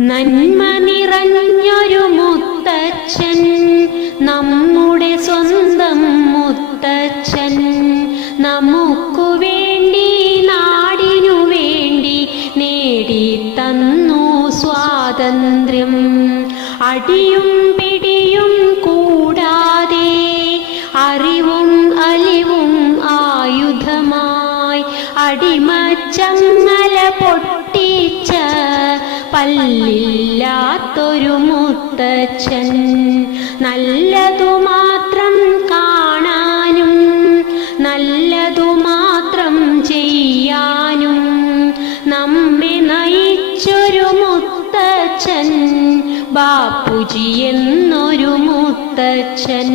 നന്മ നിറഞ്ഞൊരു മുത്തച്ഛൻ, നമ്മുടെ സ്വന്തം മുത്തച്ഛൻ. നമുക്കു വേണ്ടി നാടിനു വേണ്ടി നേടിത്തന്നു സ്വാതന്ത്ര്യം. അടിയും പിടിയും കൂടാതെ അറിവും അലിവും ആയുധമായി അടിമച്ചങ്ങല പൊട്ടിച്ച പല്ലില്ലാത്തൊരു മുത്തച്ഛൻ. നല്ലതു മാത്രം കാണാനും നല്ലതു മാത്രം ചെയ്യാനും നമ്മെ നയിച്ചൊരു മുത്തച്ഛൻ, ബാപ്പുജി എന്നൊരു മുത്തച്ഛൻ.